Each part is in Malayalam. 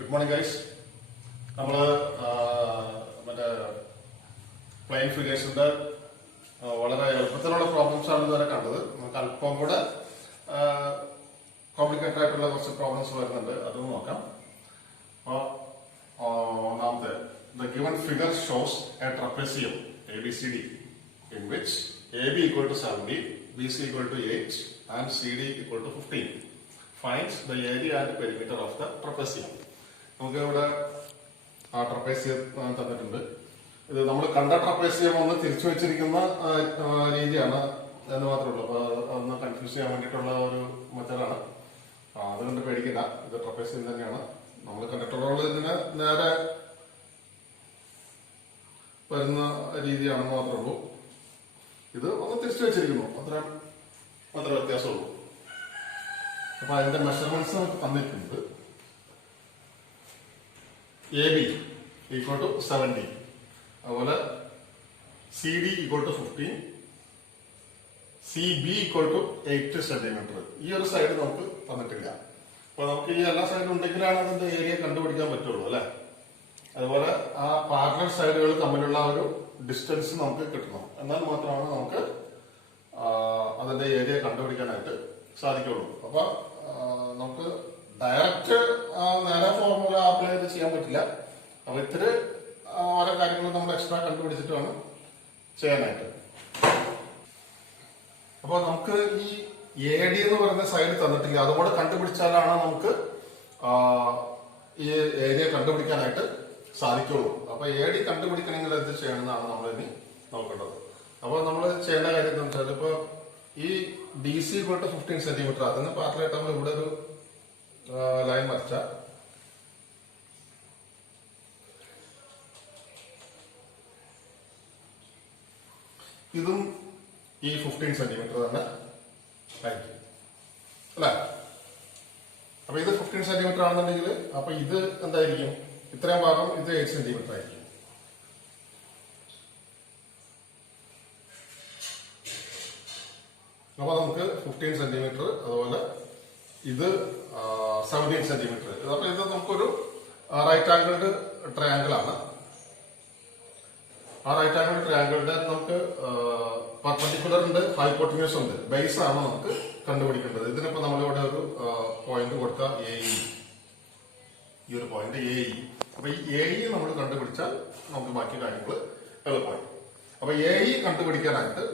Good morning, guys. നമ്മൾ മറ്റേ പ്ലെയിൻ ഫിഗേഴ്സിന്റെ വളരെ എളുപ്പത്തിലുള്ള പ്രോബ്ലംസ് ആണ് ഇതുവരെ കണ്ടത്. നമുക്ക് അല്പം കൂടെ കോംപ്ലിക്കേറ്റഡ് ആയിട്ടുള്ള കുറച്ച് പ്രോബ്ലംസ് വരുന്നുണ്ട്, അതൊന്ന് നോക്കാം. ഒന്നാമത്തെ the given figure shows a trapezium ABCD in which AB equal to 70, BC equal to 8 and CD equal to 15. Finds the area and perimeter of the trapezium. നമുക്ക് ഇവിടെ ആ ട്രപ്പേസിയം തന്നിട്ടുണ്ട്. ഇത് നമ്മൾ കണ്ട ട്രപ്പേസിയം ഒന്ന് തിരിച്ചു വെച്ചിരിക്കുന്ന രീതിയാണ് എന്ന് മാത്രമേ ഉള്ളൂ. അപ്പൊ അതൊന്ന് കൺഫ്യൂസ് ചെയ്യാൻ വേണ്ടിയിട്ടുള്ള ഒരു മെത്തേഡാണ്. അതുകൊണ്ട് പേടിക്കില്ല, ഇത് ട്രപ്പേസിയം തന്നെയാണ്. നമ്മൾ കണ്ടിട്ടുള്ളത് ഇതിന് നേരെ വരുന്ന രീതിയാണെന്ന് മാത്രമേ ഉള്ളൂ. ഇത് ഒന്ന് തിരിച്ചു വെച്ചിരിക്കുന്നു, അത്ര വ്യത്യാസമുള്ളൂ. അപ്പൊ അതിന്റെ മെഷർമെന്റ്സ് നമുക്ക് തന്നിട്ടുണ്ട്. AB ഈക്വൽ ടു 70, അതുപോലെ CD equal to 15, CB equal to 8 centimetre. ഈ ഒരു സൈഡ് നമുക്ക് തന്നിട്ടില്ല. അപ്പൊ നമുക്ക് ഈ എല്ലാ സൈഡും ഉണ്ടെങ്കിലാണ് അതിന്റെ ഏരിയ കണ്ടുപിടിക്കാൻ പറ്റുള്ളൂ, അല്ലെ? അതുപോലെ ആ പാരലൽ സൈഡുകൾ തമ്മിലുള്ള ഒരു ഡിസ്റ്റൻസ് നമുക്ക് കിട്ടണം, എന്നാൽ മാത്രമാണ് നമുക്ക് അതിന്റെ ഏരിയ കണ്ടുപിടിക്കാനായിട്ട് സാധിക്കുള്ളൂ. അപ്പൊ നമുക്ക് ഡയറക്റ്റ് നേരെ ഫോർമുല അപ്ലൈ ചെയ്ത് ചെയ്യാൻ പറ്റില്ല. അപ്പൊ ഇത്തിരി ഓരോ കാര്യങ്ങളും നമ്മൾ എക്സ്ട്രാ കണ്ടുപിടിച്ചിട്ട് വേണം ചെയ്യാനായിട്ട്. അപ്പൊ നമുക്ക് ഈ AD എന്ന് പറയുന്ന സൈഡ് തന്നിട്ടില്ല, അതുകൂടെ കണ്ടുപിടിച്ചാലാണ് നമുക്ക് ഈ ഏരിയ കണ്ടുപിടിക്കാനായിട്ട് സാധിക്കുള്ളൂ. അപ്പൊ AD കണ്ടുപിടിക്കണമെങ്കിൽ എന്ത് ചെയ്യണമെന്നാണ് നമ്മൾ ഇനി നോക്കേണ്ടത്. അപ്പൊ നമ്മൾ ചെയ്യേണ്ട കാര്യം എന്താ വെച്ചാൽ, ഇപ്പൊ ഈ DC = 15 സെന്റിമീറ്റർ, അതിന് പാർട്ടിലായിട്ട് നമ്മൾ ഇവിടെ ഒരു ലൈൻ വരച്ച ഇതും ഈ 15 സെന്റിമീറ്റർ തന്നെ ആയിരിക്കും, അല്ലെ? അപ്പൊ ഇത് 15 സെന്റിമീറ്റർ ആണെന്നുണ്ടെങ്കിൽ അപ്പൊ ഇത് എന്തായിരിക്കും? ഇത്രയും ഭാഗം ഇത് 8 സെന്റിമീറ്റർ ആയിരിക്കും. അപ്പൊ നമുക്ക് 15 സെന്റിമീറ്റർ, അതുപോലെ ഇത് 17 സെന്റിമീറ്റർ. അപ്പൊ ഇത് നമുക്കൊരു റൈറ്റ് ആംഗിൾഡ് ട്രയാങ്കിൾ ആണ്. ആ റൈറ്റ് ആംഗിൾഡ് ട്രയാങ്കിളിന്റെ നമുക്ക് പെർപെൻഡിക്കുലർ ഉണ്ട്, ഹൈപ്പോട്ടന്യൂസ് ഉണ്ട്, ബേസ് ആണ് നമുക്ക് കണ്ടുപിടിക്കേണ്ടത്. ഇതിനിപ്പോ നമ്മളിവിടെ ഒരു പോയിന്റ് കൊടുക്കാം, AE. ഈ ഒരു പോയിന്റ് AE. അപ്പൊ ഈ AE നമ്മൾ കണ്ടുപിടിച്ചാൽ നമുക്ക് ബാക്കി കാര്യങ്ങൾ എളുപ്പമായി. അപ്പൊ AE കണ്ടുപിടിക്കാനായിട്ട്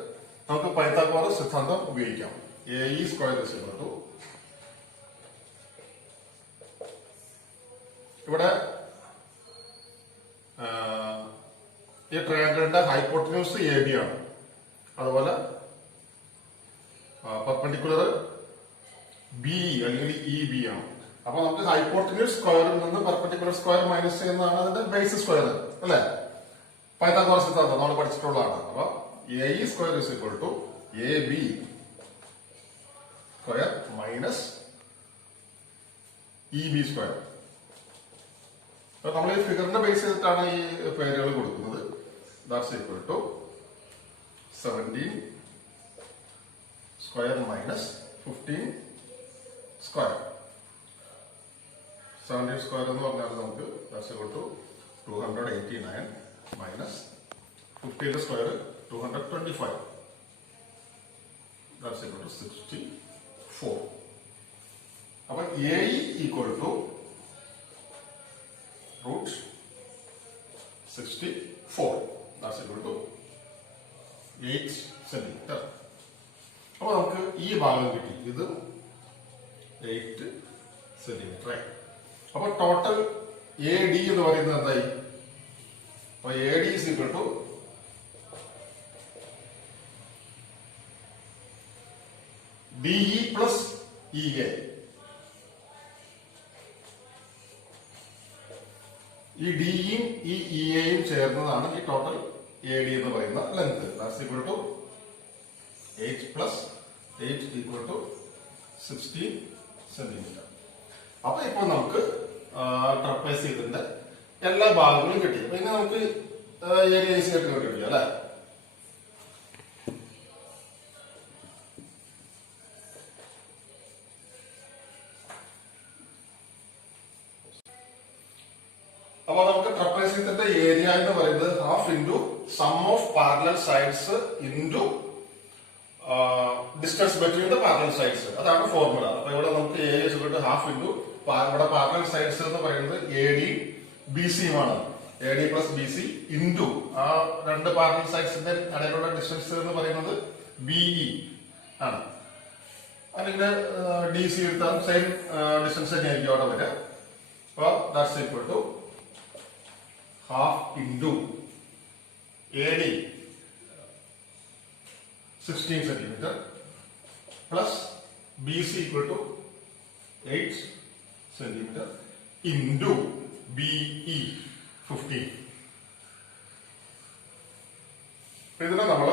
നമുക്ക് പൈത്തഗോറസ് സിദ്ധാന്തം ഉപയോഗിക്കാം. AE square is equal to, ഇവിടെ ഈ ട്രയാങ്കിളിന്റെ ഹൈപ്പോട്ടന്യൂസ് AB ആണ്, അതുപോലെ പെർപെൻഡിക്കുലർ BE അല്ലെങ്കിൽ EB ആണ്. അപ്പൊ നമുക്ക് ഹൈപ്പോട്ടന്യൂസ് സ്ക്വയറിൽ നിന്ന് പെർപെൻഡിക്കുലർ സ്ക്വയർ മൈനസ് ചെയ്യുന്നതാണ് അതിന്റെ ബേസ് സ്ക്വയർ, അല്ലെ? പൈത്തഗോറസ് സിദ്ധാന്തം നമ്മൾ പഠിച്ചിട്ടുള്ളതാണ്. അപ്പൊ AE square is equal to AB square minus EB square. നമ്മൾ ഈ ഫിഗറിന്റെ ബേസ് ചെയ്തിട്ടാണ് ഈ പേരുകൾ കൊടുക്കുന്നത്. That's equal to 17 square minus 15 square. 17 square എന്ന് പറഞ്ഞാൽ നമുക്ക് that's equal to 289 minus 15 square 225. That's equal to 64. അപ്പൊ AE equal to root 64. That's equal to 8 centimetre. അപ്പൊ നമുക്ക് ഈ ഭാഗം കിട്ടി, ഇത് 8 സെന്റിമീറ്റർ ആയി. അപ്പൊ ടോട്ടൽ AD എന്ന് പറയുന്നത് എന്തായി? അപ്പൊ AD is equal to DE plus EA. ഈ ഡിയും ഈ ഇയും ചേർന്നതാണ് ഈ ടോട്ടൽ AD എന്ന് പറയുന്ന length. That's equal to 8 plus 8 equal to 16 centimetre. അപ്പൊ ഇപ്പൊ നമുക്ക് ട്രപ്പേസിയത്തിന്റെ എല്ലാ ഭാഗങ്ങളും കിട്ടി. അപ്പൊ ഇനി നമുക്ക് ഏരിയ ഈസി ആയിട്ട് കണ്ടുപിടിക്കാം, അല്ലെ? അപ്പൊ നമുക്ക് ട്രപ്പേസിയത്തിന്റെ ഏരിയ എന്ന് പറയുന്നത് half into sum of parallel sides into distance between the parallel sides. അതാണ് ഫോർമുല. അപ്പൊ ഇവിടെ നമുക്ക് ഏരിയ ചുവട്ട് ഹാഫ് ഇൻറ്റു ഇവിടെ പാരലൽ സൈഡ്സ് എന്ന് പറയുന്നത് എ ഡി ബി സിയുമാണ്. A D plus B C into ആ രണ്ട് പാരലൽ സൈഡ്സിന്റെ ഇടയിലുള്ള ഡിസ്റ്റൻസ് എന്ന് പറയുന്നത് ബിഇ ആണ്. അല്ലെങ്കിൽ ഡി സി എടുത്താലും സെയിം ഡിസ്റ്റൻസ് തന്നെയായിരിക്കും അവിടെ വരിക. അപ്പൊ that's equal to half into A D 16 centimeter plus BC equal to 8 centimeter into BE 15. ഇതിനെ നമ്മൾ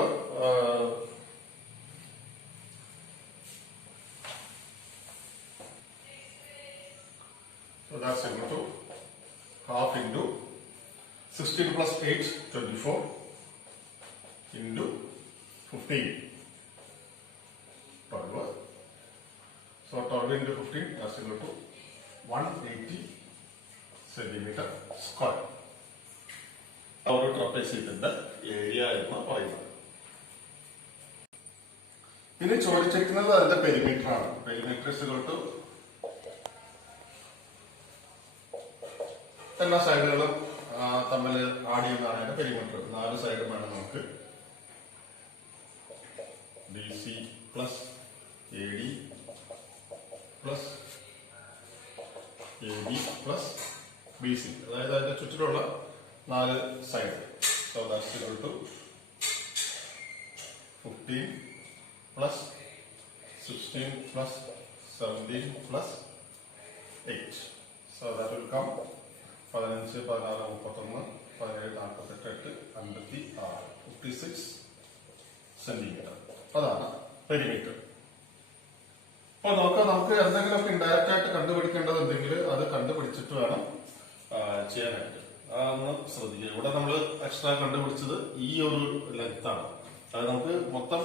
so that's equal to half into 16 plus 8 24 into 15 12. So 12 into 15 that's equal to 180 centimeter square. ഒരു ട്രപ്പേസിയത്തിന്റെ ഏരിയ എന്ന് പറയുന്നത്. ഇനി ചോദിച്ചിരിക്കുന്നത് അതിന്റെ പെരിമീറ്റർ ആണ്. പെരിമീറ്റർ ഇസ് ഈക്വൽ ടു എല്ലാ സൈഡുകളും തമ്മിൽ ആഡ് ചെയ്യുന്നതാണ് അതിന്റെ പെരിമീറ്റർ. 4 സൈഡും വേണം നമുക്ക്. BC plus AD plus AB plus BC. അതായത് അതിന്റെ ചുറ്റിലുള്ള 4 side. So that's equal to 15 plus 16 plus 17 plus 8. So that will come 15, 16, 31, 17, 48, 56 centimetre. അതാണ് പെരിമീറ്റർ. അപ്പൊ നമുക്ക് എന്തെങ്കിലുമൊക്കെ ഇൻഡയറക്റ്റ് ആയിട്ട് കണ്ടുപിടിക്കേണ്ടത് ഉണ്ടെങ്കിൽ അത് കണ്ടുപിടിച്ചിട്ട് വേണം ചെയ്യാനായിട്ട്. അതൊന്ന് ശ്രദ്ധിക്കുക. ഇവിടെ നമ്മൾ എക്സ്ട്രാ കണ്ടുപിടിച്ചത് ഈ ഒരു ലെങ്ത് ആണ്. അത് നമുക്ക് മൊത്തം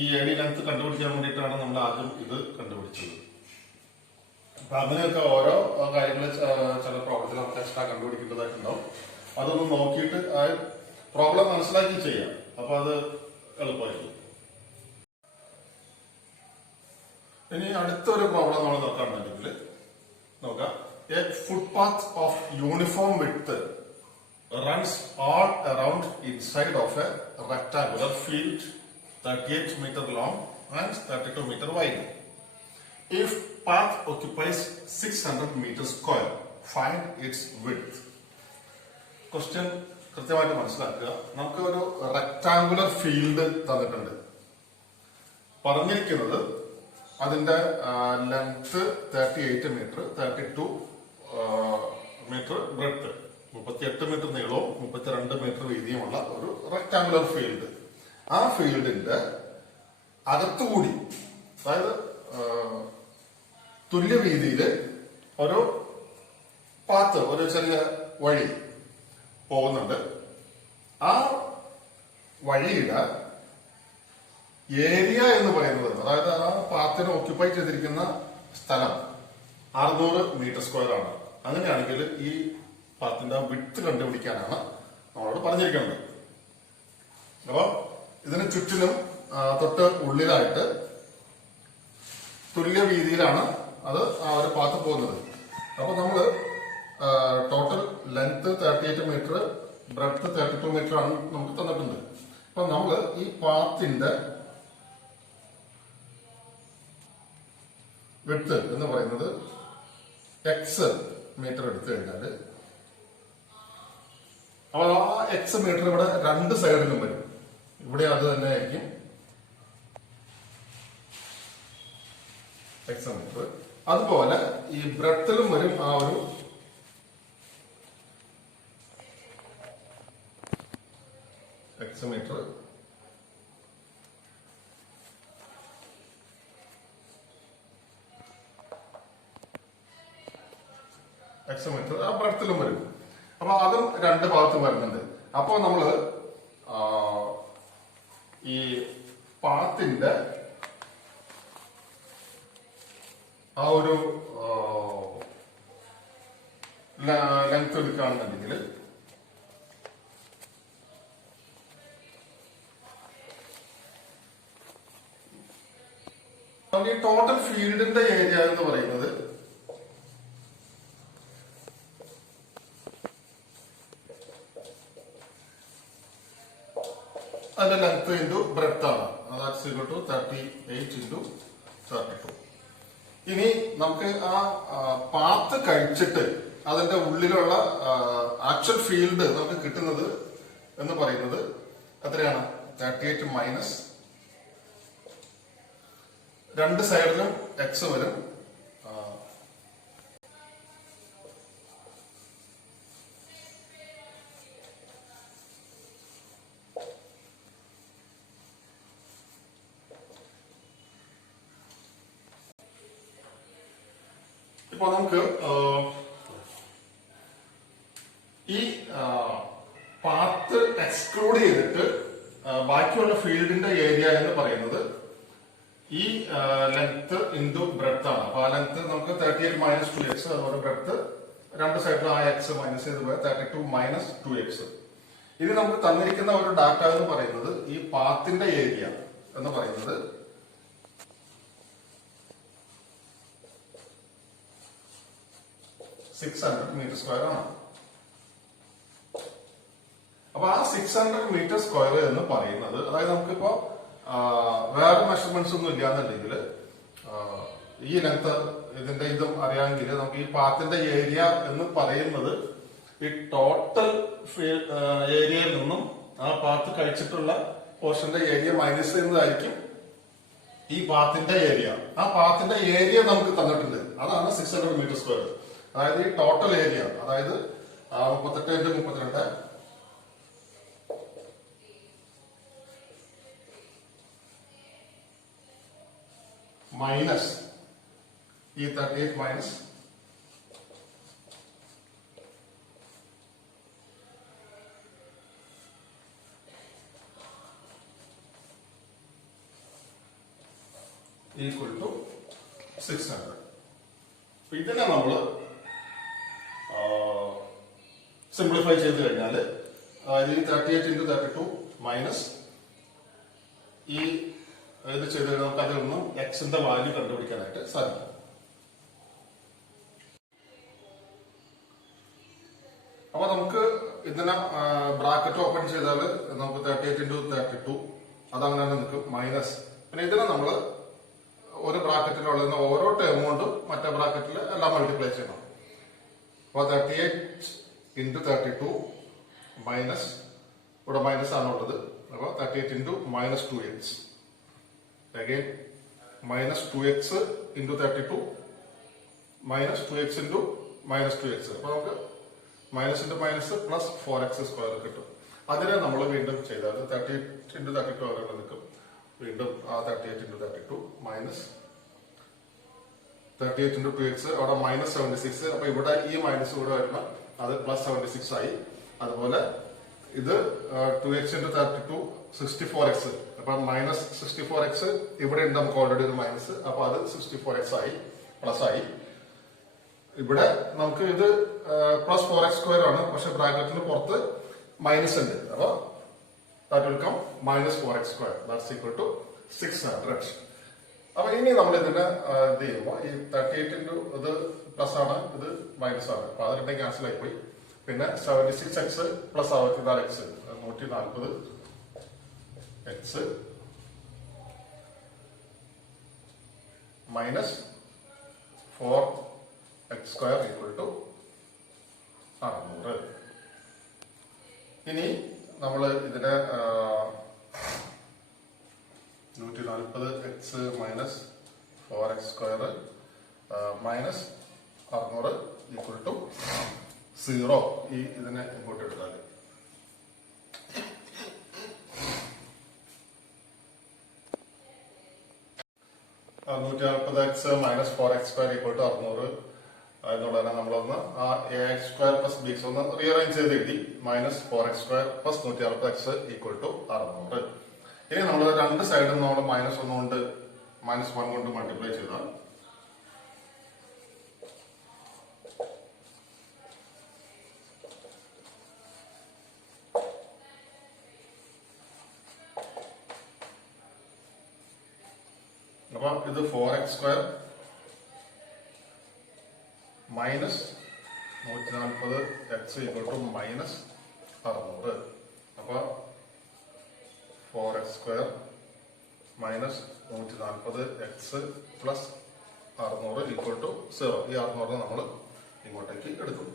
ഈ ഏണി ലെങ്ത് കണ്ടുപിടിക്കാൻ വേണ്ടിയിട്ടാണ് നമ്മൾ ആദ്യം ഇത് കണ്ടുപിടിച്ചത്. അപ്പൊ അങ്ങനെയൊക്കെ ഓരോ കാര്യങ്ങൾ ചില പ്രോബ്ലത്തിൽ നമുക്ക് എക്സ്ട്രാ കണ്ടുപിടിക്കേണ്ടതായിട്ടുണ്ടാവും. അതൊന്ന് നോക്കിയിട്ട് ആ പ്രോബ്ലം മനസ്സിലാക്കി ചെയ്യാം. അപ്പൊ അത് എളുപ്പമായിരിക്കും. ഇനി അടുത്തൊരു പ്രോബ്ലം നമ്മൾ നോക്കുകയാണെന്നുണ്ടെങ്കിൽ നോക്കാം. A footpath of uniform width runs all around inside of A rectangular field 38 meter long and 32 meter wide. If path occupies 600 meters square, find its width. Question കൃത്യമായിട്ട് മനസ്സിലാക്കുക. നമുക്ക് ഒരു റെക്ടാങ്കുലർ ഫീൽഡ് തന്നിട്ടുണ്ട്. പറഞ്ഞിരിക്കുന്നത് അതിന്റെ length 38 metre, 32 metre breadth, 38 metre നീളവും 32 മീറ്റർ വീതിയുമുള്ള ഒരു റെക്ടാങ്കുലർ ഫീൽഡ്. ആ ഫീൽഡിന്റെ അകത്തുകൂടി, അതായത് തുല്യ വീതിയില് ഒരു പാത്ത്, ഒരു ചെറിയ വഴി പോകുന്നുണ്ട്. ആ വഴിയുടെ ഏരിയ എന്ന് പറയുന്നത്, അതായത് ആ പാത്തിനെ ഓക്യുപ്പൈ ചെയ്തിരിക്കുന്ന സ്ഥലം 600 മീറ്റർ സ്ക്വയർ ആണ്. അങ്ങനെയാണെങ്കിൽ ഈ പാത്തിന്റെ വിഡ്ത്ത് കണ്ടുപിടിക്കാനാണ് നമ്മളോട് പറഞ്ഞിരിക്കുന്നത്. അപ്പൊ ഇതിന് ചുറ്റിലും തൊട്ട് ഉള്ളിലായിട്ട് തുല്യ വീതിയിലാണ് അത് ആ ഒരു പാത്ത് പോകുന്നത്. അപ്പൊ നമ്മള് total length 38 metre, breadth 32 metre ആണ് നമുക്ക് തന്നിട്ടുണ്ട്. അപ്പൊ നമ്മള് ഈ പാത്തിന്റെ വിഡ്ത്ത് എന്ന് പറയുന്നത് എക്സ് മീറ്റർ എടുത്തു കഴിഞ്ഞാല്, അപ്പോൾ ആ എക്സ് മീറ്റർ ഇവിടെ രണ്ട് സൈഡിലും വരും. ഇവിടെ അത് തന്നെ ആയിരിക്കും എക്സ് മീറ്റർ. അതുപോലെ ഈ ബ്രെഡ്ത്തിലും വരും ആ ഒരു എക്സ് മീറ്റർ. എക്സ് മീറ്റർ ആ ബ്രെഡ്ത്തിലും വരും. അപ്പൊ അതും രണ്ട് ഭാഗത്തും വരുന്നുണ്ട്. അപ്പൊ നമ്മള് ഈ പാത്തിന്റെ ആ ഒരു ലെങ്ത് എടുക്കുകയാണെന്നുണ്ടെങ്കിൽ ഈ ടോട്ടൽ ഫീൽഡിന്റെ ഏരിയ എന്ന് പറയുന്നത് അതിന്റെ ലെങ്ത് ഇൻറ്റു ബ്രെഡ്ത്ത് ആണ്. That's equal to 38 into 32. ഇനി നമുക്ക് ആ പാത്ത് കഴിച്ചിട്ട് അതിന്റെ ഉള്ളിലുള്ള ആക്ച്വൽ ഫീൽഡ് നമുക്ക് കിട്ടുന്നത് എന്ന് പറയുന്നത് എത്രയാണ്? 38 മൈനസ് രണ്ട് സൈഡിലും എക്സ് വരും. ഇപ്പൊ നമുക്ക് ഈ പാത്ത് എക്സ്ക്ലൂഡ് ചെയ്തിട്ട് ബാക്കിയുള്ള ഫീൽഡിന്റെ ഏരിയ എന്ന് പറയുന്നത് ഈ ലെങ്ത് ഇൻറ്റു ബ്രെഡ്ത്ത് ആണ്. അപ്പൊ ആ ലെങ്ത് നമുക്ക് 38 മൈനസ് 2x, അതുപോലെ ബ്രെഡ്ത്ത് രണ്ട് സൈഡിലും ആ എക്സ് മൈനസ് ചെയ്ത് പോയാൽ 32 മൈനസ് 2x. ഇനി നമുക്ക് തന്നിരിക്കുന്ന ഒരു ഡാറ്റ എന്ന് പറയുന്നത് ഈ പാത്തിന്റെ ഏരിയ എന്ന് പറയുന്നത് 600 മീറ്റർ സ്ക്വയർ ആണ്. അപ്പൊ ആ 600 മീറ്റർ സ്ക്വയർ എന്ന് പറയുന്നത്, അതായത് നമുക്കിപ്പോ വേറെ മെഷർമെന്റ്സ് ഒന്നും ഇല്ലാന്നുണ്ടെങ്കിൽ ഈ ലെങ്ത് ഇതിന്റെ ഇതും അറിയാമെങ്കിൽ നമുക്ക് ഈ പാത്തിന്റെ ഏരിയ എന്ന് പറയുന്നത് ഈ ടോട്ടൽ ഏരിയയിൽ നിന്നും ആ പാത്ത് കഴിച്ചിട്ടുള്ള പോർഷന്റെ ഏരിയ മൈനസ് ചെയ്യുന്നതായിരിക്കും ഈ പാത്തിന്റെ ഏരിയ. ആ പാത്തിന്റെ ഏരിയ നമുക്ക് തന്നിട്ടുണ്ട്, അതാണ് 600 മീറ്റർ സ്ക്വയർ. അതായത് ഈ ടോട്ടൽ ഏരിയ, അതായത് 38 × 32 മൈനസ് ഈ 38 മൈനസ് ഈക്വൽ ടു 600. ഇതിനെ നമ്മള് സിംപ്ലിഫൈ ചെയ്ത് കഴിഞ്ഞാൽ അതായത് ഈ 38 × 32 മൈനസ് ഈ ഇത് ചെയ്ത് കഴിഞ്ഞാൽ നമുക്ക് അതിൽ നിന്നും എക്സിന്റെ വാല്യൂ കണ്ടുപിടിക്കാനായിട്ട് സാധിക്കും. അപ്പൊ നമുക്ക് ഇതിനെ ബ്രാക്കറ്റ് ഓപ്പൺ ചെയ്താൽ നമുക്ക് 38 × 32 അതങ്ങനെ തന്നെ നിൽക്കും, മൈനസ് പിന്നെ ഇതിനെ നമ്മൾ ഒരു ബ്രാക്കറ്റിലുള്ള ഓരോ ടേം കൊണ്ടും മറ്റേ ബ്രാക്കറ്റിൽ എല്ലാം മൾട്ടിപ്ലൈ ചെയ്യണം. അപ്പൊ 38 × 32 മൈനസ് ഇവിടെ മൈനസ് ആണുള്ളത്. അപ്പൊ 38 × minus 2x again minus 2x into 32 minus 2x into minus 2x. അപ്പൊ നമുക്ക് minus into minus plus 4x square കിട്ടും. അതിനെ നമ്മൾ വീണ്ടും ചെയ്താൽ 38 × 32 അങ്ങനെ നിൽക്കും. വീണ്ടും ആ 38 × 32 മൈനസ് 38 × 2x അവിടെ മൈനസ് 76. അപ്പൊ ഇവിടെ ഈ മൈനസ് ഇവിടെ വരണം, അത് പ്ലസ് 76 ആയി. അതുപോലെ ഇത് 2x × 32 64x. അപ്പൊ മൈനസ് 64x ഇവിടെ ഉണ്ട്, നമുക്ക് ഓൾറെഡി ഒരു മൈനസ്, അപ്പൊ അത് 64x ആയി, പ്ലസ് ആയി. ഇവിടെ നമുക്ക് ഇത് പ്ലസ് 4x സ്ക്വയർ ആണ്, പക്ഷെ ബ്രാക്കറ്റിന് പുറത്ത് മൈനസ് ഉണ്ട്. അപ്പൊ that will come minus 4x square, that's equal to 600. അപ്പൊ ഇനി നമ്മൾ ഇതിനെ ഇത് ചെയ്യുമ്പോൾ ഈ 38 × ഇത് പ്ലസ് ആണ്, ഇത് മൈനസ് ആണ്. അപ്പൊ അത് രണ്ടും ക്യാൻസൽ ആയിപ്പോയി. പിന്നെ 76x plus 64x 140 x minus 4x square equal to 600. ഇനി നമ്മൾ ഇതിനെ 140x minus 4x square minus 600 equal to 0. ഈ ഇതിനെ ഇങ്ങോട്ട് എടുത്താൽ 140x minus 4x square equal to 600 എന്നുള്ളതിനെ നമ്മളൊന്ന് ആ ax സ്ക്വയർ പ്ലസ് bx ഒന്ന് റീഅറേഞ്ച് ചെയ്ത് കിട്ടി. Minus 4x square plus 140x equal to 600. ഇനി നമ്മൾ രണ്ട് സൈഡിൽ നമ്മൾ മൈനസ് 1 കൊണ്ട് മൈനസ് 1 കൊണ്ട് മൾട്ടിപ്ലൈ ചെയ്താൽ അപ്പൊ ഇത് 4x² minus 140 x equal to minus 600. അപ്പൊ 4x² minus 140 x plus 600 equal to 0. ഈ 600 നമ്മൾ ഇങ്ങോട്ടേക്ക് എടുക്കും.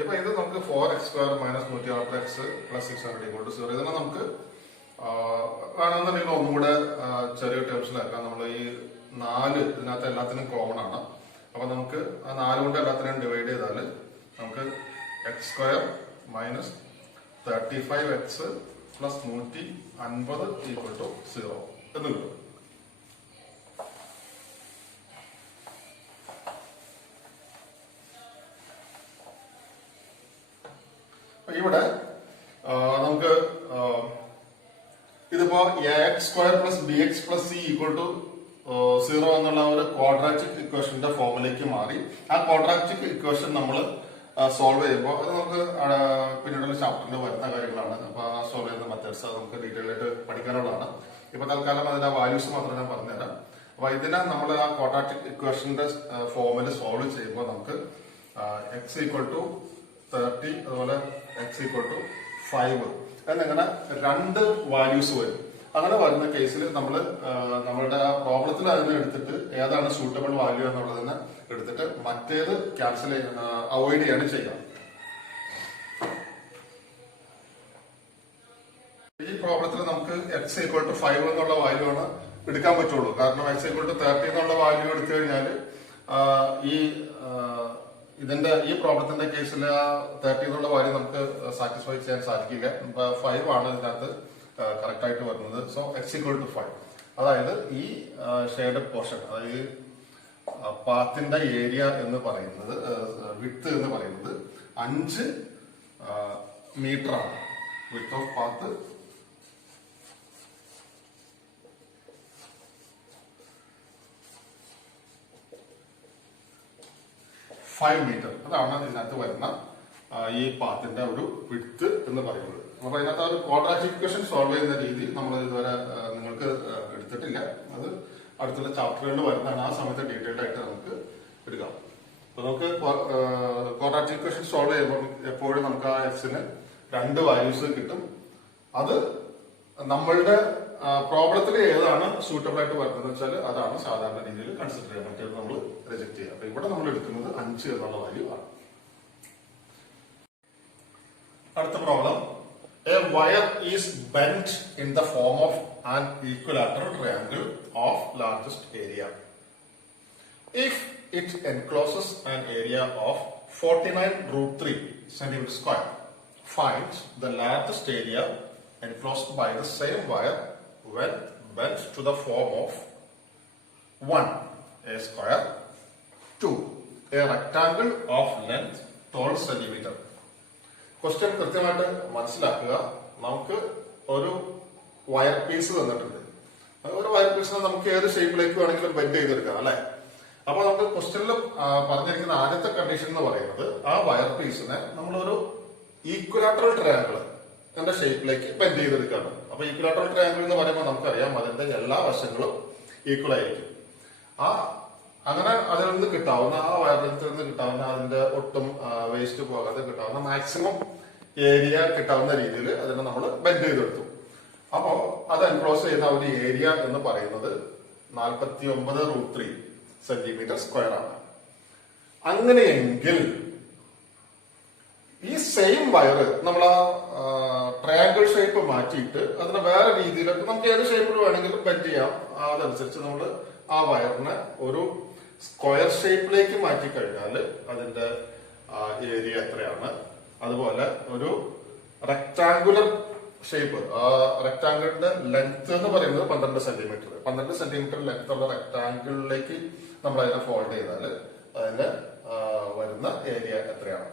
ഇപ്പൊ ഇത് നമുക്ക് 4x² minus 140 x plus 600 equal to 0. ഇതിനെ നമുക്ക് വേണമെന്നുണ്ടെങ്കിൽ ഒന്നുകൂടെ ചെറിയ ടേംസിലാക്കാം. നമ്മൾ ഈ 4 ഇതിനകത്ത് എല്ലാത്തിനും കോമൺ ആണ്. അപ്പൊ നമുക്ക് ആ 4 കൊണ്ട് എല്ലാത്തിനും ഡിവൈഡ് ചെയ്താൽ നമുക്ക് x² minus 35x plus 150 equal to 0 എന്ന് കിട്ടും. ഇവിടെ നമുക്ക് ഇതിപ്പോ ax² plus bx plus c equal to 0 എന്നുള്ള ഒരു ക്വാഡ്രാറ്റിക് ഇക്വേഷന്റെ ഫോമിലേക്ക് മാറി. ആ ക്വാഡ്രാറ്റിക് ഇക്വേഷൻ നമ്മൾ സോൾവ് ചെയ്യുമ്പോൾ അത് നമുക്ക് പിന്നീടുള്ള ചാപ്റ്ററിൽ വരുന്ന കാര്യങ്ങളാണ്. അപ്പൊ ആ സോൾവ് ചെയ്യുന്ന മെത്തേഡ്സ് നമുക്ക് ഡീറ്റെയിൽ ആയിട്ട് പഠിക്കാനുള്ളതാണ്. ഇപ്പൊ തൽക്കാലം അതിന്റെ വാല്യൂസ് മാത്രം ഞാൻ പറഞ്ഞുതരാം. അപ്പൊ ഇതിനെ നമ്മൾ ആ ക്വാഡ്രാറ്റിക് ഇക്വേഷന്റെ ഫോമിൽ സോൾവ് ചെയ്യുമ്പോൾ നമുക്ക് x ഈക്വൽ ടു 30 അതുപോലെ x ഈക്വൽ ടു 5 എന്നിങ്ങനെ 2 വാല്യൂസ് വരും. അങ്ങനെ വരുന്ന കേസിൽ നമ്മൾ നമ്മളുടെ ആ പ്രോബ്ലത്തിൽ അതിനെ എടുത്തിട്ട് ഏതാണ് സൂട്ടബിൾ വാല്യൂ എന്നുള്ളതിനെ എടുത്തിട്ട് മറ്റേത് ക്യാൻസൽ അവോയ്ഡ് ചെയ്യാണ് ചെയ്യുക. ഈ പ്രോബ്ലത്തിൽ നമുക്ക് x ഈക്വൽ ടു 5 എന്നുള്ള വാല്യൂ ആണ് എടുക്കാൻ പറ്റുള്ളൂ. കാരണം x ഈക്വൽ ടു 30 എന്നുള്ള വാല്യൂ എടുത്തു കഴിഞ്ഞാൽ ഇതിന്റെ ഈ പ്രോബ്ലത്തിന്റെ കേസിൽ ആ 30 എന്നുള്ള വാല്യൂ നമുക്ക് സാറ്റിസ്ഫൈ ചെയ്യാൻ സാധിക്കില്ല. 5 ആണ് ഇതിനകത്ത് കറക്റ്റ് ആയിട്ട് വരുന്നത്. സോ x ഈക്വൽ ടു 5, അതായത് ഈ ഷെയ്ഡഡ് പോർഷൻ, അതായത് പാത്തിന്റെ ഏരിയ എന്ന് പറയുന്നത്, വിഡ്ത്ത് എന്ന് പറയുന്നത് 5 മീറ്റർ ആണ്. Width of path 5 metre. അതാണ് ഇതിനകത്ത് വരുന്ന ഈ പാത്തിന്റെ ഒരു വിഡ്ത്ത് എന്ന് പറയുന്നത്. അപ്പൊ അതിനകത്ത് ആ ഒരു ക്വാഡ്രാറ്റിക് ഇക്വേഷൻ സോൾവ് ചെയ്യുന്ന രീതി നമ്മൾ ഇതുവരെ നിങ്ങൾക്ക് എടുത്തിട്ടില്ല. അത് അടുത്തുള്ള ചാപ്റ്ററുകളിൽ വരുന്നതാണ്. ആ സമയത്ത് ഡീറ്റെയിൽഡ് ആയിട്ട് നമുക്ക് എടുക്കാം. അപ്പൊ നമുക്ക് ക്വാഡ്രാറ്റിക് ഇക്വേഷൻ സോൾവ് ചെയ്യുമ്പോൾ എപ്പോഴും നമുക്ക് ആ എക്സിന് 2 വാല്യൂസ് കിട്ടും. അത് നമ്മളുടെ പ്രോബ്ലത്തിൽ ഏതാണ് സൂട്ടബിൾ ആയിട്ട് വരുന്നത് വെച്ചാൽ അതാണ് സാധാരണ രീതിയിൽ കൺസിഡർ ചെയ്യുക. മറ്റേത് നമ്മൾ റിജക്ട് ചെയ്യുക. അപ്പൊ ഇവിടെ നമ്മൾ എടുക്കുന്നത് 5 എന്നുള്ള വാല്യൂ ആണ്. അടുത്ത problem, a wire is bent in the form of an equilateral triangle of largest area. If it encloses an area of 49√3 centimeter square, find the largest area enclosed by the same wire when bent to the form of 1. A square, 2. A rectangle of length 12 centimeter. Question കൃത്യമായിട്ട് മനസ്സിലാക്കുക. നമുക്ക് ഒരു വയർ പീസ് തന്നിട്ടുണ്ട്. ഒരു വയർ പീസിനെ നമുക്ക് ഏത് ഷേപ്പിലേക്ക് വേണമെങ്കിലും ബെൻഡ് ചെയ്തെടുക്കാം, അല്ലെ? അപ്പൊ നമുക്ക് ക്വസ്റ്റ്യനിൽ പറഞ്ഞിരിക്കുന്ന ആദ്യത്തെ കണ്ടീഷൻ എന്ന് പറയുന്നത് ആ വയർ പീസിനെ നമ്മളൊരു ഈക്വലാറ്ററൽ ട്രയാങ്കിൾ എന്ന ഷേപ്പിലേക്ക് ബെൻഡ് ചെയ്തെടുക്കുകയാണ്. അപ്പൊ ഈക്വലാറ്ററൽ ട്രയാങ്കിൾ എന്ന് പറയുമ്പോൾ നമുക്കറിയാം അതിന്റെ എല്ലാ വശങ്ങളും ഈക്വൽ ആയിരിക്കും. അങ്ങനെ അതിൽ നിന്ന് കിട്ടാവുന്ന, ആ വയറിൽ നിന്ന് കിട്ടാവുന്ന, അതിന്റെ ഒട്ടും വേസ്റ്റ് പോകാതെ കിട്ടാവുന്ന മാക്സിമം ഏരിയ കിട്ടാവുന്ന രീതിയിൽ അതിനെ നമ്മൾ ബെൻഡ് ചെയ്തെടുത്തു. അപ്പോ അത് എൻക്ലോസ് ചെയ്യുന്ന ഒരു ഏരിയ എന്ന് പറയുന്നത് 49√3 സെന്റിമീറ്റർ സ്ക്വയർ ആണ്. അങ്ങനെയെങ്കിൽ ഈ സെയിം വയർ നമ്മൾ ആ ട്രയാങ്കിൾ ഷേപ്പ് മാറ്റിയിട്ട് അതിനെ വേറെ രീതിയിലൊക്കെ നമുക്ക് ഏത് ഷേപ്പിൽ വേണമെങ്കിലും ബെൻഡ് ചെയ്യാം. അതനുസരിച്ച് നമ്മൾ ആ വയറിനെ ഒരു സ്ക്വയർ ഷേപ്പിലേക്ക് മാറ്റി കഴിഞ്ഞാൽ അതിന്റെ ഏരിയ എത്രയാണ്. അതുപോലെ ഒരു റെക്ടാങ്കുലർ ഷേപ്പ്, റെക്ടാങ്കിളിന്റെ ലെങ്ത് എന്ന് പറയുന്നത് 12 സെന്റിമീറ്റർ. 12 സെന്റിമീറ്റർ ലെങ്ത് ഉള്ള റെക്ടാങ്കിളിലേക്ക് നമ്മൾ അതിനെ ഫോൾഡ് ചെയ്താൽ അതിന്റെ വരുന്ന ഏരിയ എത്രയാണ്.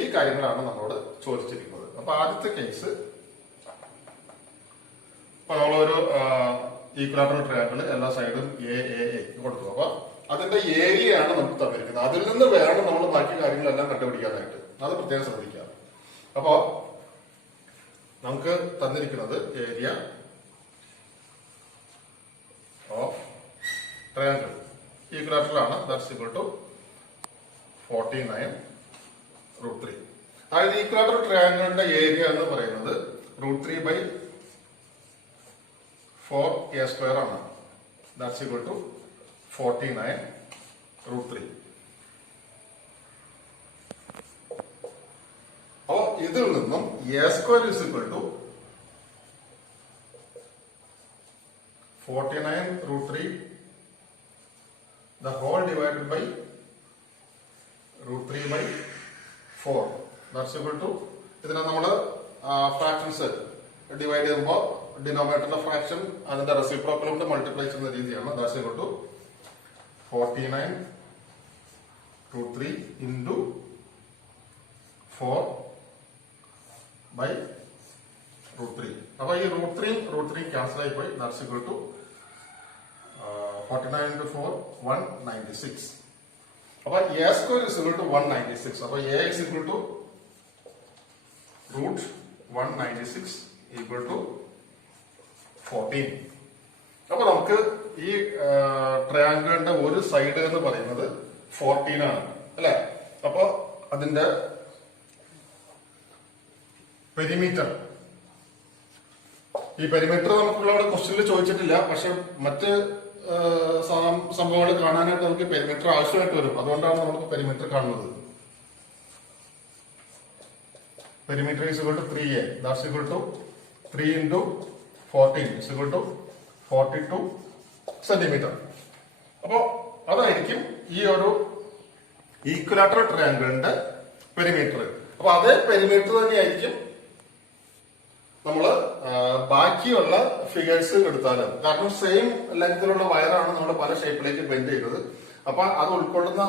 ഈ കാര്യങ്ങളാണ് നമ്മളോട് ചോദിച്ചിരിക്കുന്നത്. അപ്പൊ ആദ്യത്തെ കേസ്, ഇപ്പൊ നമ്മളൊരു ഈക്വലാറ്ററൽ ട്രയാങ്കിൾ എല്ലാ സൈഡും എ കൊടുത്തു. അപ്പൊ അതിന്റെ ഏരിയയാണ് നമുക്ക് തന്നിരിക്കുന്നത്. അതിൽ നിന്ന് വേണം നമ്മൾ ബാക്കി കാര്യങ്ങളെല്ലാം കണ്ടുപിടിക്കാനായിട്ട്. അത് പ്രത്യേകം ശ്രദ്ധിക്കുക. അപ്പോ നമുക്ക് തന്നിരിക്കുന്നത് ഏരിയ ഓഫ് ട്രയാങ്കിൾ ഈക്വലാറ്ററലാണ്. That's equal to 49√3. അതായത് ഈക്വലാറ്റർ ട്രയാങ്കിളിന്റെ ഏരിയ എന്ന് പറയുന്നത് √3/4a² ആണ്. That's equal to 49√3. അപ്പോ ഇതിൽ നിന്നും a² is equal to 49√3 the whole divided by √3/4. That's equal to ഇതിനെ നമ്മള് ഫ്രാക്ഷൻസ് ഡിവൈഡ് ചെയ്യുമ്പോൾ ഡിനോമിനേറ്ററിന്റെ ഫ്രാക്ഷൻ അതിന്റെ റെസിപ്രോക്കൽ കൊണ്ട് മൾട്ടിപ്ലൈ ചെയ്യുന്ന രീതിയാണ്. That's equal to 49√3 into 4/√3. അപ്പൊ ഈ √3 ക്യാൻസൽ ആയി പോയി. That's equal to 49 into 4 196. അപ്പൊ a² is equal to 196. അപ്പൊ a is equal to √196 equal to 14. അപ്പൊ നമുക്ക് ഈ ട്രയാങ്കിളിന്റെ ഒരു സൈഡ് എന്ന് പറയുന്നത് 14 ആണ് അല്ലെ. അപ്പൊ അതിന്റെ പെരിമീറ്റർ, ഈ പെരിമീറ്റർ നമുക്കുള്ള ക്വസ്റ്റ്യനിൽ ചോദിച്ചിട്ടില്ല. പക്ഷെ മറ്റ് സംഭവങ്ങൾ കാണാനായിട്ട് നമുക്ക് പെരിമീറ്റർ ആവശ്യമായിട്ട് വരും. അതുകൊണ്ടാണ് നമുക്ക് പെരിമീറ്റർ കാണുന്നത്. Perimeter is equal to 3a. That's equal to 3 into 14 is equal to 42 centimetre. അപ്പോ അതായിരിക്കും ഈ ഒരു ഈക്വലാറ്ററൽ ട്രയാങ്കിളിന്റെ പെരിമീറ്റർ. അപ്പൊ അതേ പെരിമീറ്റർ തന്നെയായിരിക്കും നമ്മള് ബാക്കിയുള്ള ഫിഗേഴ്സ് എടുത്താലും. കാരണം സെയിം ലെങ്തിലുള്ള വയറാണ് നമ്മൾ പല ഷേപ്പിലേക്ക് ബെൻഡ് ചെയ്തത്. അപ്പൊ അത് ഉൾക്കൊള്ളുന്ന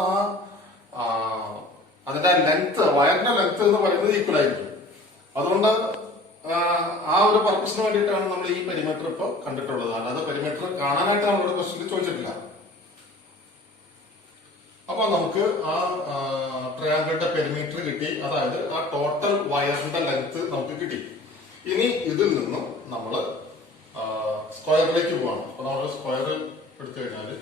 അതിന്റെ ലെങ്ത്, വയറിന്റെ ലെങ്ത് എന്ന് പറയുന്നത് ഈക്വൽ ആയിരിക്കും. അതുകൊണ്ട് ആ ഒരു പർപ്പസിന് വേണ്ടിയിട്ടാണ് നമ്മൾ ഈ പെരിമീറ്റർ ഇപ്പൊ കണ്ടിട്ടുള്ളത്. അല്ലാതെ പെരിമീറ്റർ കാണാനായിട്ട് നമ്മളോട് ക്വസ്റ്റ്യൻ ചോദിച്ചിട്ടില്ല. അപ്പൊ നമുക്ക് ആ ട്രയാങ്കിളിന്റെ പെരിമീറ്റർ കിട്ടി. അതായത് ആ ടോട്ടൽ വയറിന്റെ ലെങ്ത് നമുക്ക് കിട്ടി. ഇനി ഇതിൽ നിന്നും നമ്മൾ സ്ക്വയറിലേക്ക് പോവാണ്. അപ്പൊ നമ്മൾ സ്ക്വയർ എടുത്തു കഴിഞ്ഞാല്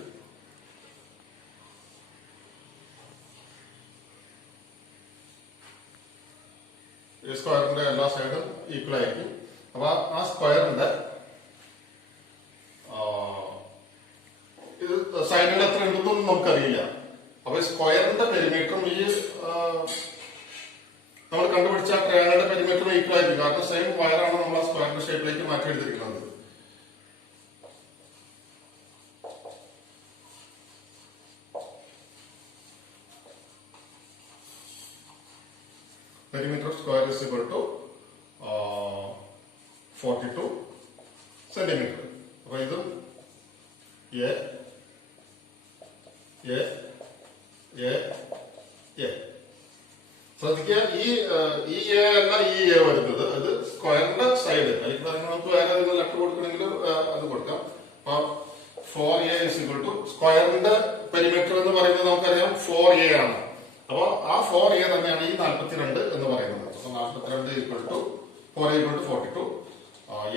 ഈ സ്ക്വയറിന്റെ എല്ലാ സൈഡും ഈക്വൽ ആയിരിക്കും. അപ്പൊ ആ സ്ക്വയറിന്റെ ഇത് സൈഡിൽ എത്ര ഉണ്ടെന്നൊന്നും നമുക്കറിയില്ല. അപ്പൊ സ്ക്വയറിന്റെ പെരിമീറ്ററും ഈ നമ്മൾ കണ്ടുപിടിച്ച ട്രയാങ്കിളിന്റെ പെരിമീറ്റർ ഈക്വൽ ആയിരിക്കും. കാരണം സെയിം വയറാണ് നമ്മൾ ആ സ്ക്വയറിന്റെ ഷേപ്പിലേക്ക് മാറ്റിയെടുത്തിരിക്കുന്നത്. Perimeter of square is equal to 42 centimeter. അപ്പൊ ഇതും ശ്രദ്ധിക്കുക, ഈ എ അല്ല ഈ എ വരുന്നത്. അത് സ്ക്വയറിന്റെ സൈഡ്. അല്ലെങ്കിൽ നമുക്ക് വേറെ ഏതെങ്കിലും ലെറ്റർ കൊടുക്കണമെങ്കിൽ അത് കൊടുക്കാം. അപ്പൊ 4a is equal to സ്ക്വയറിന്റെ പെരിമീറ്റർ എന്ന് പറയുന്നത് നമുക്കറിയാം 4a ആണ്. അപ്പൊ ആ 4a തന്നെയാണ് ഈ 42 എന്ന് പറയുന്നത്. അപ്പൊ 42 equal to 4 equal to 42.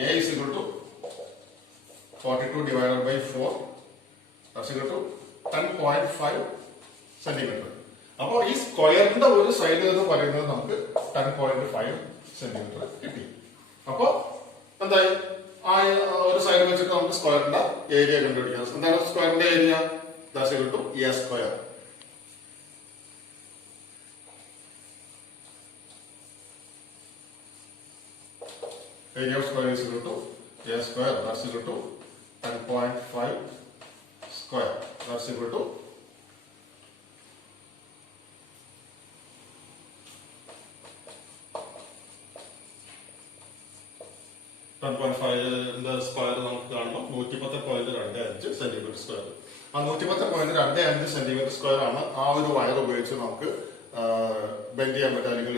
a is equal to 42 divided by 4. That's equal to 10.5 centimetre. അപ്പൊ ഈ സ്ക്വയറിന്റെ ഒരു സൈഡ് എന്ന് പറയുന്നത് നമുക്ക് 10.5 സെന്റിമീറ്റർ കിട്ടി. അപ്പൊ എന്തായി, ആ ഒരു സൈഡ് വെച്ചിട്ട് നമുക്ക് സ്ക്വയറിന്റെ ഏരിയ കണ്ടുപിടിക്കാം. എന്താണ് സ്ക്വയറിന്റെ area? That's equal to a square. Area of square is equal to a square. That's equal to 10.5 square. That's equal to 10.5 square നമുക്ക് കാണുമ്പോൾ 110.25 സെന്റിമീറ്റർ സ്ക്വയർ. ആ 110.25 സെന്റിമീറ്റർ സ്ക്വയർ ആണ് ആ ഒരു വയർ ഉപയോഗിച്ച് നമുക്ക് ബെൻഡ് ചെയ്യാൻ പറ്റുക അല്ലെങ്കിൽ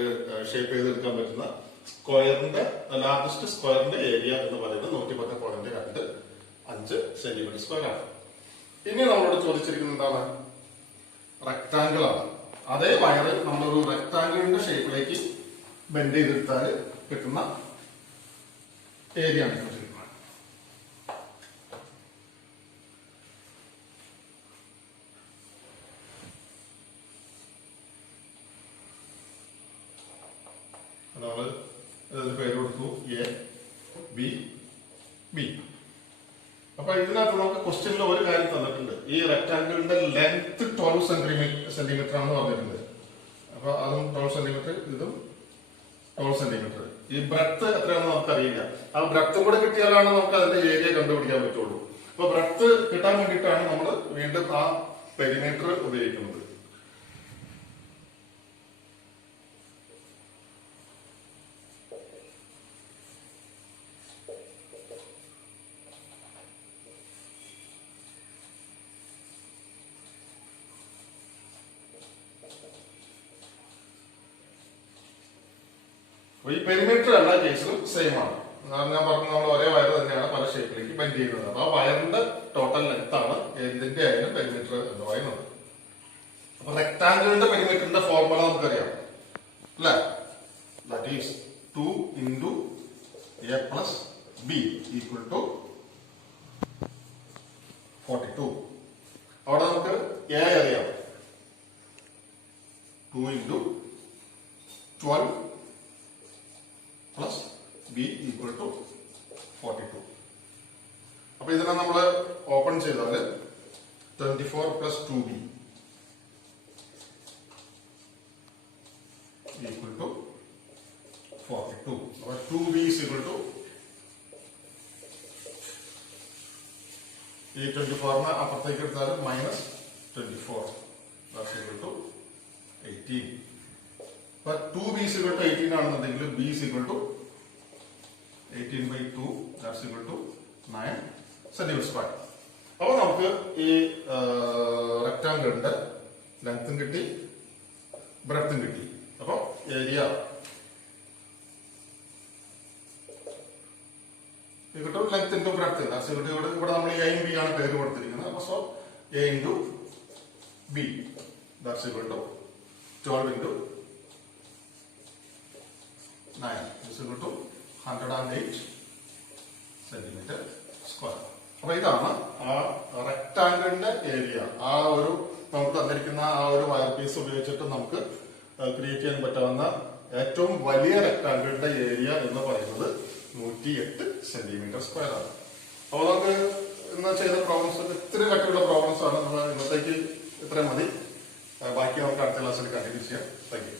ഷേപ്പ് ചെയ്തെടുക്കാൻ പറ്റുന്ന സ്ക്വയറിന്റെ ലാർജസ്റ്റ് സ്ക്വയറിന്റെ ഏരിയ എന്ന് പറയുന്നത് 110.25 സെന്റിമീറ്റർ സ്ക്വയർ ആണ്. ഇനി നമ്മളോട് ചോദിച്ചിരിക്കുന്നത് എന്താണ്? റെക്ടാങ്കിൾ ആണ്. അതേ വയർ നമ്മളൊരു റെക്ടാങ്കിളിന്റെ ഷേപ്പിലേക്ക് ബെൻഡ് ചെയ്തെടുത്താൽ കിട്ടുന്ന ഏരിയ ആണ് ചോദിച്ചിരിക്കുന്നത്. നമ്മൾ ഇതിന് പേര് കൊടുത്തു എ ബി ബി. അപ്പൊ ഇതിനകത്ത് നമുക്ക് ക്വസ്റ്റ്യനിൽ ഒരു കാര്യം തന്നിട്ടുണ്ട്. ഈ റെക്ടാങ്കിളിന്റെ ലെങ്ത് 12 സെന്റിമീറ്റർ ആണെന്ന് പറഞ്ഞിട്ടുണ്ട്. അപ്പൊ അതും 12 സെന്റിമീറ്റർ, ഇതും 12 സെന്റിമീറ്റർ. ഈ ബ്രെഡ്ത്ത് എത്രയാണെന്ന് നമുക്കറിയില്ല. ആ ബ്രെഡ്ത്തും കൂടെ കിട്ടിയാലാണ് നമുക്ക് അതിന്റെ ഏരിയ കണ്ടുപിടിക്കാൻ പറ്റുള്ളൂ. അപ്പൊ ബ്രെഡ്ത്ത് കിട്ടാൻ വേണ്ടിയിട്ടാണ് നമ്മൾ വീണ്ടും ആ പെരിമീറ്റർ ഉപയോഗിക്കുന്നത്. ഈ പെരിമീറ്റർ എല്ലാ കേസിലും സെയിം ആണ്. ഞാൻ പറഞ്ഞു നമ്മൾ ഒരേ വയർ തന്നെയാണ് പല ഷേപ്പിലേക്ക് ബെൻഡ് ചെയ്യുന്നത്. അപ്പൊ ആ വയറിന്റെ ടോട്ടൽ ലെങ്ത് ആണ് എന്തിന്റെ ആയാലും പെരിമീറ്റർ എന്ന് പറയുന്നത്. അപ്പൊ റെക്ടാങ്കിളിന്റെ പെരിമീറ്ററിന്റെ ഫോർമുല നമുക്കറിയാം അല്ലെ? That is 2 into a plus b equal to 42. അവിടെ നമുക്ക് a അറിയാം. 2 into 12 plus b equal to 42. അപ്പൊ ഇതിനെ നമ്മൾ ഓപ്പൺ ചെയ്താൽ 24 plus 2b equal to 42. അപ്പൊ 2b is equal to ഈ 24 അപ്പുറത്തേക്ക് എടുത്താൽ -24 that's equal to 18. But 2b is equal to 18 ആണെന്നുണ്ടെങ്കിൽ b is equal to 18/2 that's equal to 9 centimeter square. അപ്പൊ നമുക്ക് ഈ റെക്ടാങ്കിളിന്റെ ലെങ്ത്തും കിട്ടി, ബ്രെഡ്ത്തും കിട്ടി. അപ്പൊ ഏരിയ കിട്ടും length into breadth that's equal to ഇവിടെ നമ്മൾ a and b ആണ് പേര് കൊടുത്തിരിക്കുന്നത്. അപ്പൊ so a into b that's equal to 12 into 9 is equal to 108 centimetre square. അപ്പൊ ഇതാണ് ആ റെക്ടാങ്കിളിന്റെ ഏരിയ. ആ ഒരു നമുക്ക് തന്നിരിക്കുന്ന ആ ഒരു വയർ പീസ് ഉപയോഗിച്ചിട്ട് നമുക്ക് ക്രിയേറ്റ് ചെയ്യാൻ പറ്റാവുന്ന ഏറ്റവും വലിയ റെക്ടാങ്കിളിന്റെ ഏരിയ എന്ന് പറയുന്നത് 108 സെന്റിമീറ്റർ സ്ക്വയർ ആണ്. അപ്പോൾ നമുക്ക് ഇന്ന് ചെയ്ത പ്രോബ്ലംസ് ഇത്തിരി കട്ടിയുള്ള പ്രോബ്ലംസ് ആണ്. നമ്മൾ ഇന്നത്തേക്ക് ഇത്രയും മതി. ബാക്കി നമുക്ക് അടുത്ത ക്ലാസ്സിൽ കണ്ടിന്യൂ ചെയ്യാം. Thank you.